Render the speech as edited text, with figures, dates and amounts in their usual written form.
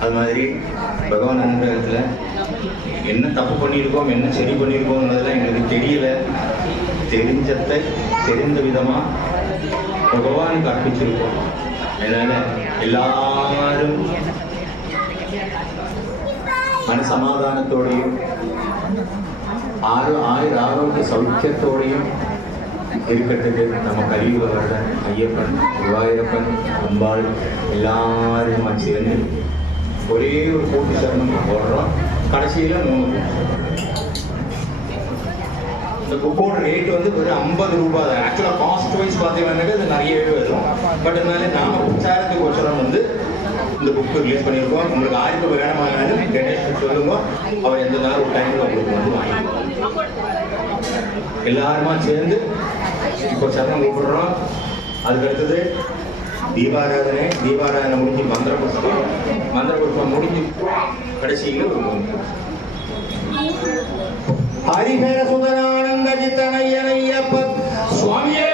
அது மாதிரி பகவான் அனுகிரகத்தில் என்ன தப்பு பண்ணியிருக்கோம், என்ன சரி பண்ணியிருக்கோங்கிறதுலாம் எங்களுக்கு தெரியல. தெரிஞ்சதை தெரிந்த விதமாக பகவானுக்கு அர்ப்பிச்சிருக்கோம். அதனால எல்லாரும் மன சமாதானத்தோடையும் ஆரோக்கிய சௌக்கியத்தோடையும் இருக்கிறதுக்கு நம்ம கலியுக வரதன் ஐயப்பன், குருவாயூரப்பன், அம்பாள் எல்லாரும் சேர்ந்து ஒரே ஒரு கூட்டு சரணம் போடுறோம். கடைசியில் 3 இந்த புக்கோட ரேட் வந்து ஒரு 50 ரூபாய் தான். ஆக்சுவலாக காஸ்ட் வைஸ் பார்த்தீங்கன்னா அது நிறையவே வரும். பட் அதனால நாம உற்சாரத்துக்கு ஒசரம் வந்து இந்த புக்கு ரிலீஸ் பண்ணியிருக்கோம். உங்களுக்கு ஆய்வு வேணமானாலும் கணேஷ் சொல்லுங்க, அவர் எந்த நேரம் ஒரு டைமில் உங்களுக்கு வந்து வாங்கிடுவோம். எல்லாருமா சேர்ந்து இப்போ சரணம் கூப்பிடுறோம். அதுக்கு அடுத்தது தீபாராதனை முடிஞ்சு மந்திர புஷ்பம் முடிஞ்சு கடைசியில் ஒரு ஹரிஹர சுதனானந்த சித்தனையனையப்ப சுவாமியே